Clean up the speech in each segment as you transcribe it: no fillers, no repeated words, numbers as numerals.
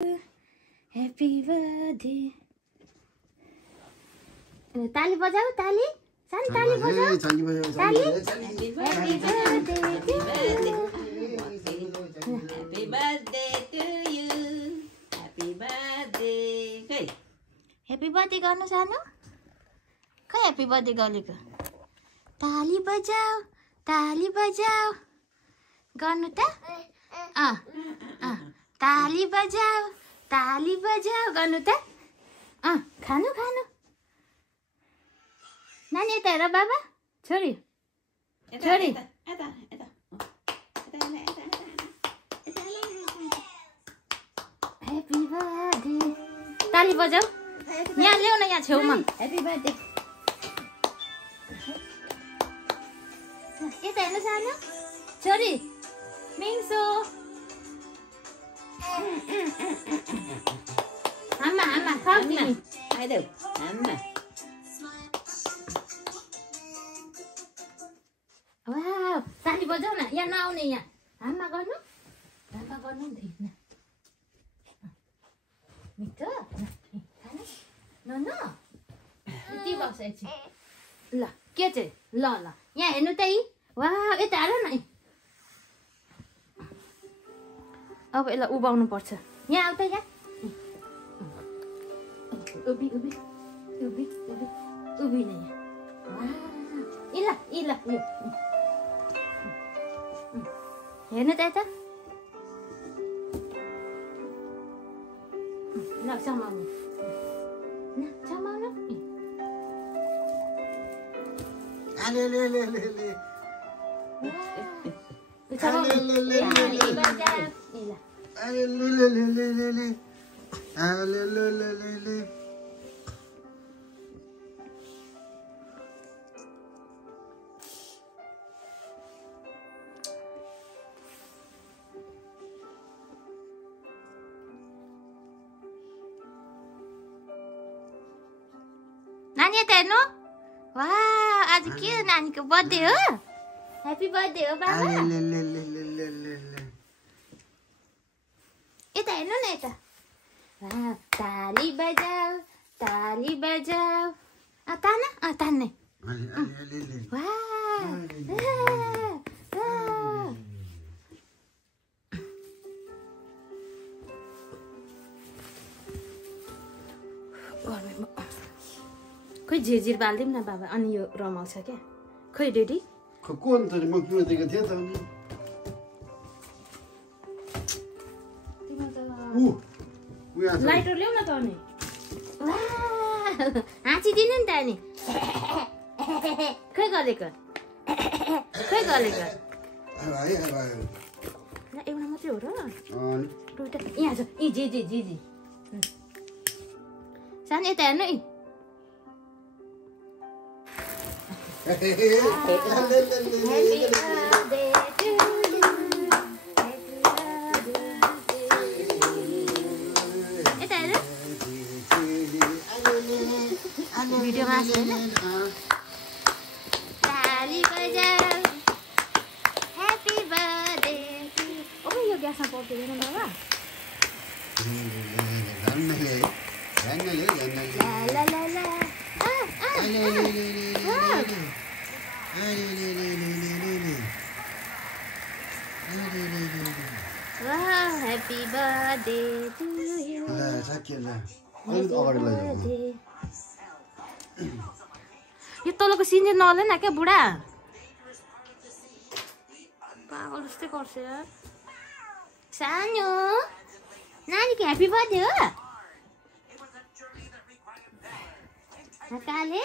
Happy birthday. ताली बजाऊ ताली सानो ताली बजाऊ ताली Happy birthday Happy birthday to you. Happy birthday. Hey. Happy birthday गर्नु सानो खै Happy birthday गरेको ताली बजाऊ गर्नु त ताली बजाऊ गर्नु त खानु नानी यता हेर बाबा छोरी Happy birthday ताली बजाऊ यहाँ ल्याउ न यहाँ छेउमा Happy birthday यता हेर्नु सानो छोरी मिङ्सो आमा खाऊ तिमी आइदेऊ आमा वाउ ताली बजाऊ न यहाँ नआउने यहाँ आमा गर्नु थिएन मिठो खानु न यति बस्छ एकछिन ल के चाहिँ ल यहाँ हेर्नु त यी वा यता हेर न अब यसलाई उभाउनु पर्छ यहाँ आऊ त यहाँ उभि नै यहाँ ल हेर्नु त यता ल समाउनु नानी यता हेर्नु वा आज के नानीको बर्थडे हो ह्यापी बर्थडे हो बाबा यता हेर्नु न यता ताली बजाऊ तान्ने वा खोइ झिरझिर बालिदिउँ न बाबा अनि यो रमाउँछ क्या खोइ रेडी कोन त म किन दिएको थिएँ त अनि लाइटर ल्याउ न त अनि हाँसिदिनु नि त अनि खै गरेको एउटा मात्रै हो र दुईटा यहाँ छ जी सानो यता हेर्नु है Happy birthday to you. Yata hear? Video ma आछ हैन? ताली बजाऊ Happy birthday to you. Okay यो ग्यासमा पक्दैन बाबा? ला Wow, happy birthday to you. यो तलको सिन्जे नलेन क्या बुढा पागल जस्तै गर्छ यार सानो नानीको ह्यापी बर्थडे हो काले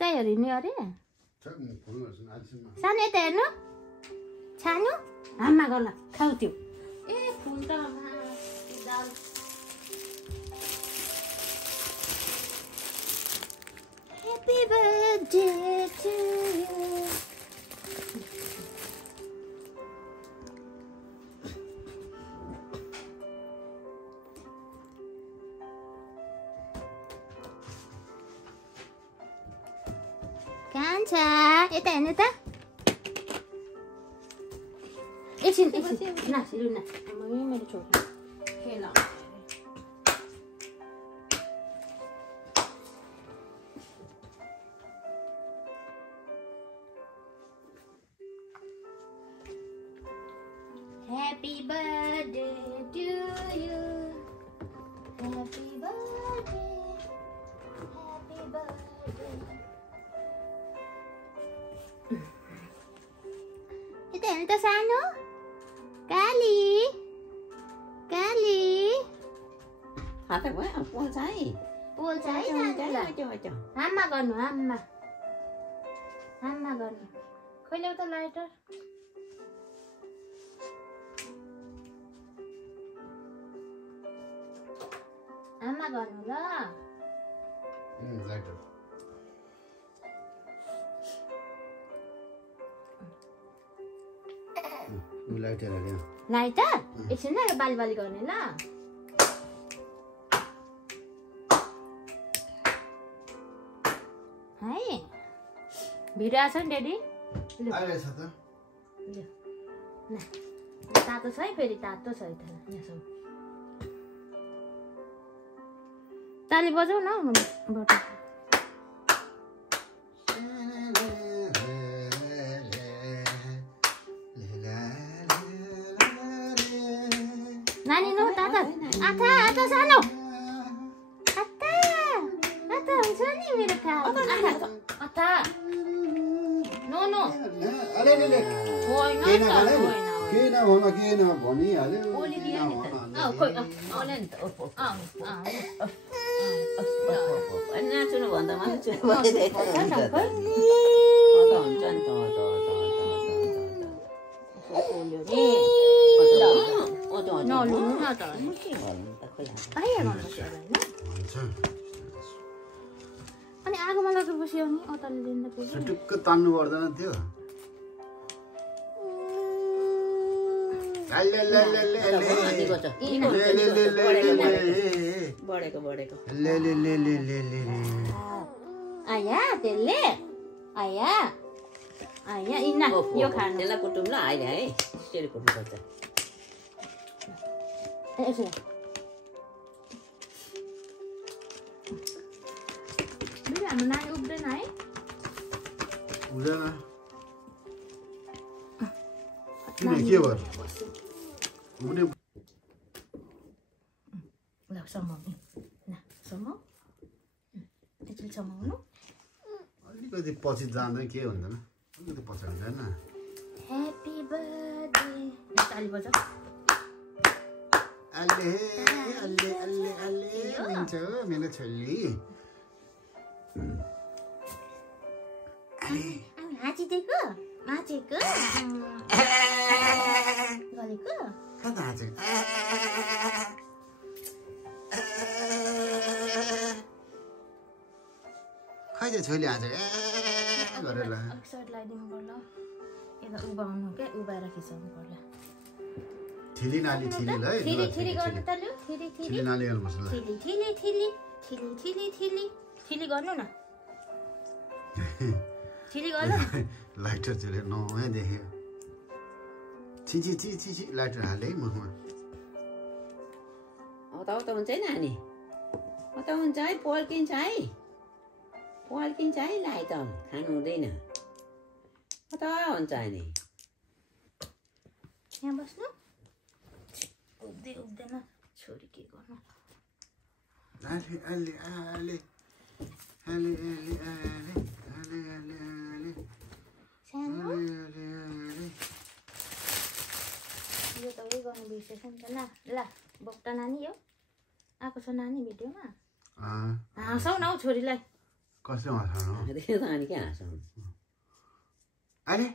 दाइहरू हिँड्ने अरे सानो यता हेर्नु सानो हाममा गर्ला खाऊ त्यो ए फुल त Happy birthday to you. कान्छ यता हेर्नु त ए एकछिन नाच लु नाच मैले छोड्छु खेल Happy birthday to you. Happy birthday. Happy birthday. Ito ano to sa ano? Kali. Kali. Hape quá, buồn cháy. Buồn cháy ra. Cho. Hamma गर्नु hamma. Hamma गर्नु. खोइ ल्याउ त लाइटर. Hamma गर्नु ल. लाइटर लाइटर हाल्यो लाइटर एकछिन न बाली गर्ने ल है भिडियो आछ नि डेडी आइरहेछ त ल तातो छ है फेरि तातो छ है यहाँसम्म ताली बजाउ न बटा नानी नो ताता आता सानो आता हुन्छ नि मेरो खाता आता नो अले होइन किन भनिहाल्यो ओली दियो नि त खोइ Olen त नाच्नु भन्दा मान्छे हुन्छ नि त अनि आगोमा लगेर बस्यो नि अतले लिँदा टुक्क तान्नु पर्दैन थियो बढेको आया त्यसले आया इन्ना यो खानु त्यसलाई कुटुम ल अहिले है त्यसरी कुट्नुपर्छ यसो हाम्रो नानी उब्दैन है हुँदैन किन के भयो उब्ने ल समाउनु न समाउ त्यसले समाउनु अलिकति पछि जाँदैन के हुँदैन अलिकति पछाडि जान्न ह्यापी बर्थडे ताली बजा अल्ले लिन्छ मेरो छोरी हाँचिदिएको हाँचेको गरेको कता हाँचेको खै चाहिँ छोरीले हाँचेको गरेर अक्सर लगाइदिनु पर्ला यसलाई उभाउनु क्या उभाएर खिचाउनु पर्ला ठिली नाली ठिली ल थिरी गर्नु त लु थिरी ठिली नाली गर्नुपर्छ ल थिली गर्नु न थिली गर्नु लाइटर चले नयाँ देख्यो छि लाइटर हाले है मुखमा त हुन्छ है नानी हुन्छ है पल्किन्छ है लाइ त खानु हुँदैन हुन्छ नि यहाँ बस्नु उब्दैन छोरी के गर्नु अले सानो यो त उयो गर्नु बिर्सेछ नि त ल बोक्टा नानी हो आएको छ नानी भिडियोमा हाँसौ न हौ छोरीलाई कसले हाँसाउनु नानी के हाँसाउनु अरे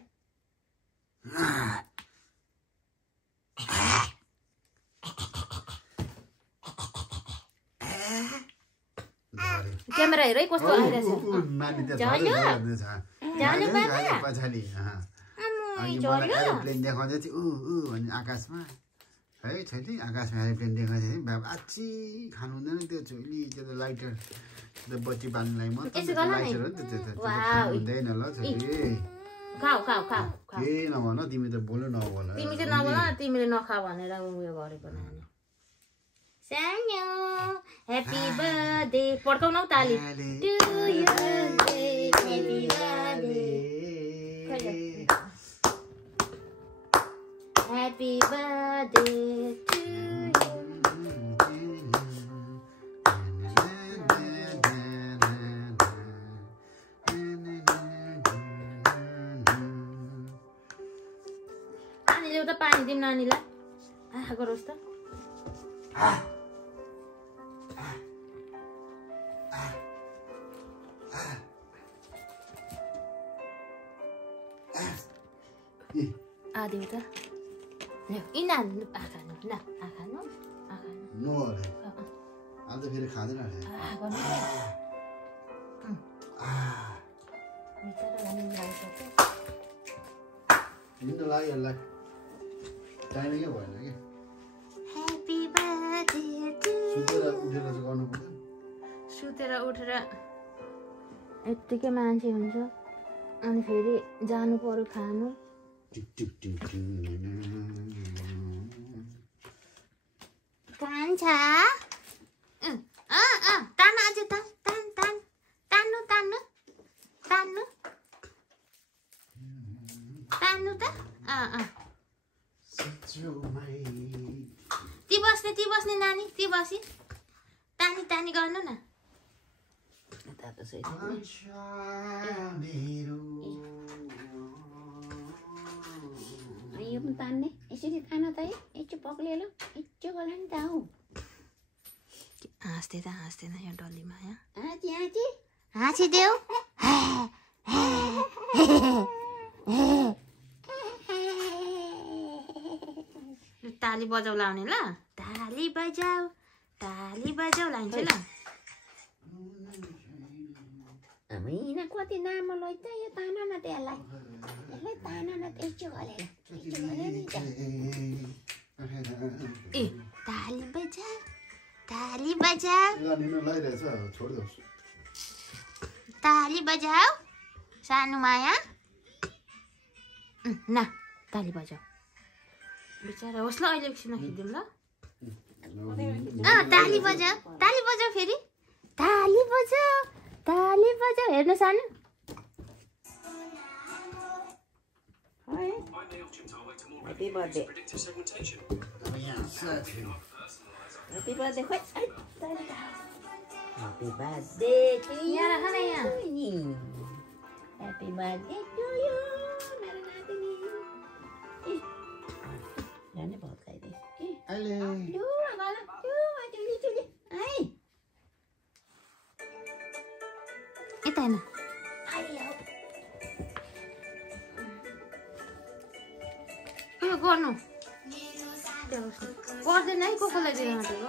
क्यामेरा हेर है कस्तो आइरहेछ पछाडि एरोप्लेन देखाउँदै थियो भने आकाशमा है छैन आकाशमा एरोप्लेन देखाउँदै थियो बाबा आछि खानु हुँदैन त्यो छोरी त्यो त लाइटर त्यो बत्ती बाल्नुलाई मात्रै लाइटर हो नि त त्यो त हुँदैन ल छोरी खाऊ के नभन तिमी त बोल्नु नबोल तिमी चाहिँ नबोल न तिमीले नखा भनेर उयो गरेको नानी सानो ह्यापी बर्थडे पड्काउन ताली to you happy birthday happy birthday to एउटा पानी दिउँ नानीलाई आहा गरोस् त देऊ त इन आँखा न आँखा नो आज फेरि खाँदैन निन्द लाग्यो यसलाई टाइम के भएन कि ह्यापी बर्थडे टु सुतेर उठेर चाहिँ गर्नु पर्छ सुतेर उठेर यत्तिकै मान्छे हुन्छ अनि फेरि जानु पर्यो खानु टिक टिक टिक कान्छ तान अझै तान तान तान तान्नु तान्नु तान्नु तान्नु त ती बस्ने नानी ती बसी तानी तानी गर्नु न यो पनि तान्ने यसरी तान त है एकचो पक्लिएलो एकचो गर्ला नि त हौ हाँस्दैन यहाँ डल्लीमा यहाँ आची हाँसिदेऊ ताली बजाउ लाउने ल ताली बजाउ लान्छ ल अमिना कति नाम लइ त यो तान न त्यसलाई यसलाई तान न एकचो गरेर ए ताली बजाउ ताली बजाऊ सानो माया न ताली बजाऊ बिचारा होस् ल अहिले एकछिन खिदिउँ ल ताली बजाऊ फेरि ताली बजाऊ हेर्नु सानो ह्यापी बर्थडे ह्यापी बर्थडे खोइ ह्यापी बर्थडे टु यहाँ राख न यहाँ ह्यापी बर्थडे टु यु मेरो नातिनी जाने बहुत खाइदिए अहिले टु आमाला टु चुली आइ यता हेर्न उयो गर्नु गर्दैन है कसलाई दिनु आँटेको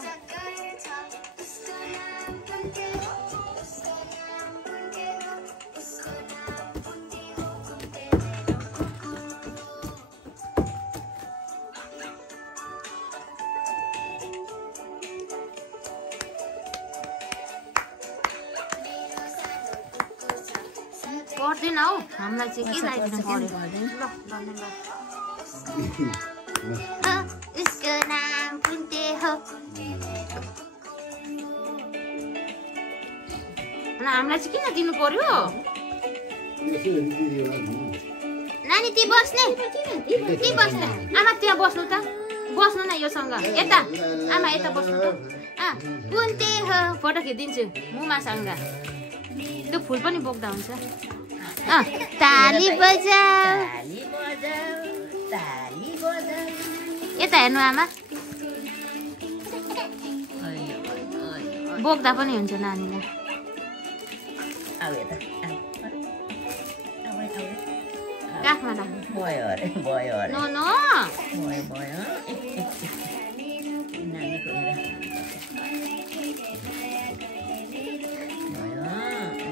गर्दैन हौ हामीलाई चाहिँ के लाइदिनु पर्यो उसको नाम कुन्ते हो हामीलाई चाहिँ किन दिनु पर्यो नानी ती बस्ने आमा त्यहाँ बस्नु त बस्नु न योसँग यता आमा यता बस्नु त कुन्ते हो फोटो खिचिदिन्छु मुमासँग त्यो फुल पनि बोक्दा हुन्छ ताली बजाऊ यता हेर्नु आमा बोक्दा पनि हुन्छ नानीलाई काखमा राख्नु नो नो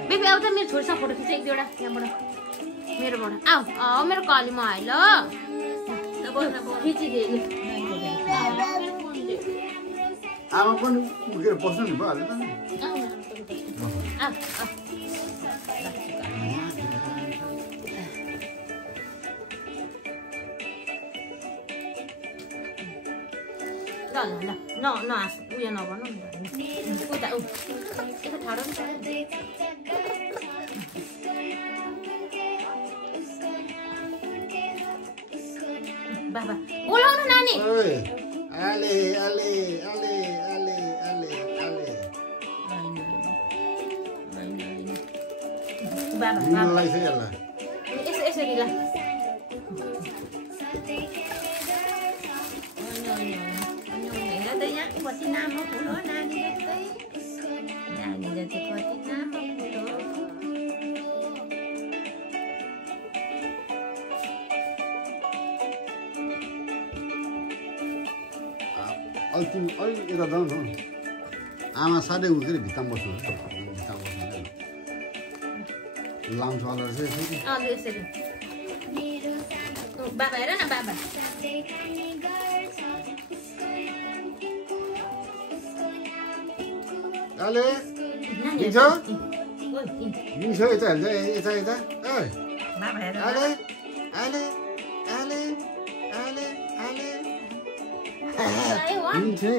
बेबी आऊ त मेरो छोरीसँग फोटो खिच एक दुईवटा त्यहाँबाट मेरोबाट आऊ मेरो कलीमा आइ ल खिचिदिए आमा पनि उकेर बस्नु नि भयो ल नहाँस उयो नगर्नु नि उता यता ठाडो नि बाबा बोलाउनु नानी आले आले आले आले आले आले बाबा मलाई चाहिँ ल यसरी ल कति नामो फुल हो नानीले चाहिँ कति नामो फुल हो अलि यता जाउँ न आमा साह्रै उयो के अरे भित्तामा बस्नु भित्तामा बस्नु लाउँछ अलर चाहिँ यसरी बाबा हेर न बाबा आले मिन्छ मिन्छ यता हेर्छ यता यता ए बाबा हेर आले आले आले आले आले मिन्छ है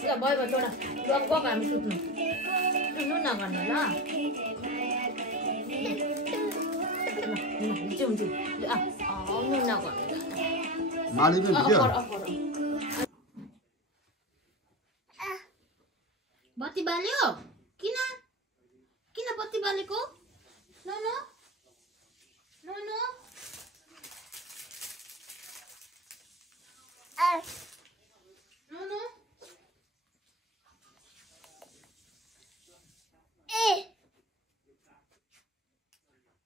ल भयो छोडा गएको हामी सुत्नु नु नगर्नु ल जाउँ नु नगर्नु माली पनि भिडियो बत्ती बाल्यो किन किन बत्ती बालेको नो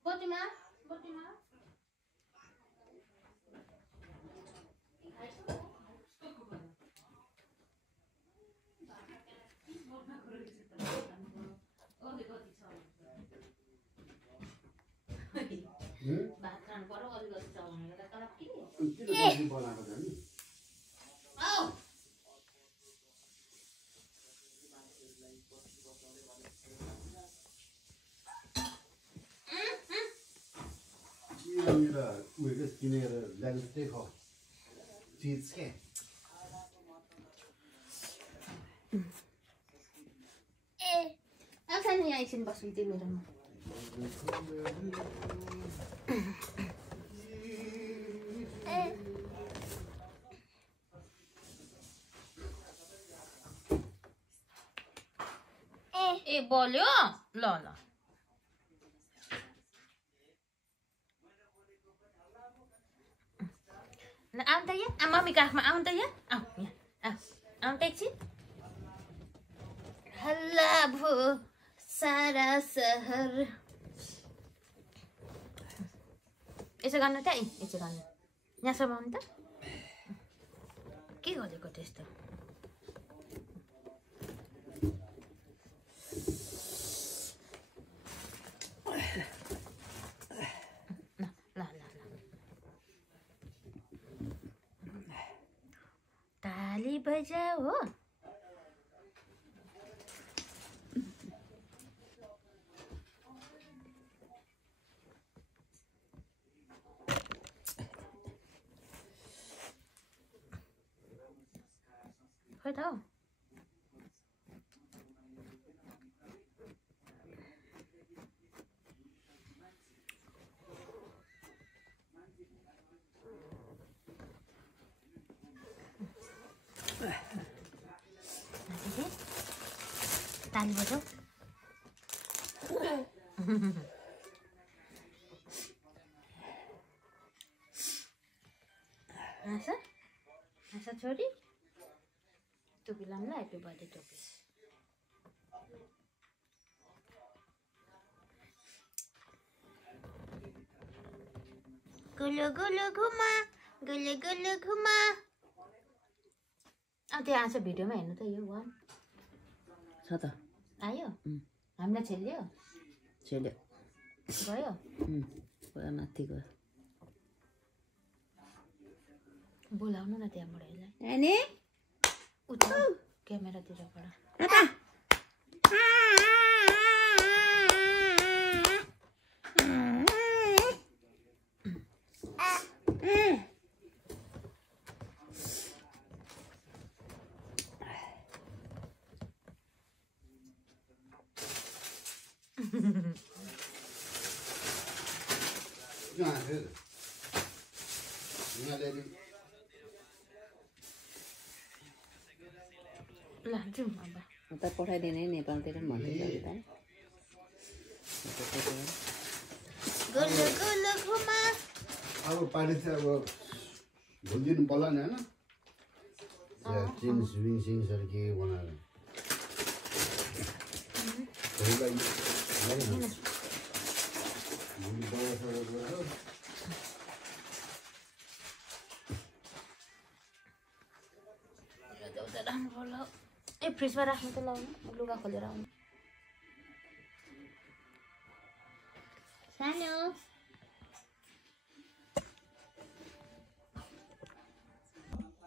बत्तीमा भात खानु पर्यो अलिकति चलाउनु तर के बनाएको छ नि उयो किनेर ल्याएर त्यही खाऊ चिज के आउँछ नि यहाँ एकछिन बस्नु त्यो मेरोमा ए बोल्यो ल ल आउँ त यहाँ मम्मीको आँखमा आउँ त यहाँ आउँ यहाँ आउँ त एकछिन हल्ला भो सारा सहर यसो गर्नु त यसो गर्नु यहाँ समाउनु त के गरेको त्यस्तो ताली बजाऊ हो खोइ त हौ ताली बजाऊ हाँस छोरी टोपी लाऊँ ल ह्याप्पी बर्थडे टोपी गुलु गुलु घुमा गुलु गुलु घुमा त्यो आउँछ भिडियोमा हेर्नु त यो वान छ त आयो हामीलाई छेल्यो गयो माथि गयो बोलाउनु न त्यहाँबाट यसलाई नानी उता क्यामेरातिरबाट ल जाउँ अब उता पठाइदिने नेपालतिर पनि भन्दैछ त गोलो गोलो घुमा अब पार्टी चाहिँ अब भुलिदिनु पर्ला नि होइन चिन्स विङ्सिङ्सहरू के बनाएर ए फ्रिजमा राख्नु त लाउनु लुगा खोलेर आउनु सानो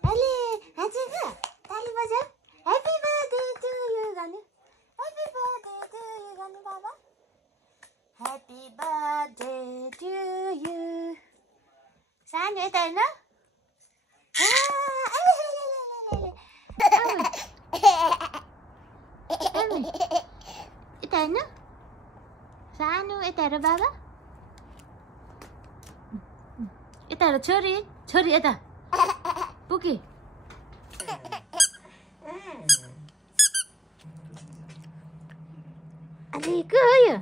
अहिले हाँचेको ताली बजाऊ ह्याप्पी बर्थडे टु यु गर्नु ह्याप्पी बर्थडे टु यु गर्नु बाबा ह्याप्पी बर्थडे टु यु सानो यता हेर्न यता हेर्नु सानो यता हेर बाबा यता हेर छोरी छोरी यता पुकी अनि को हो यो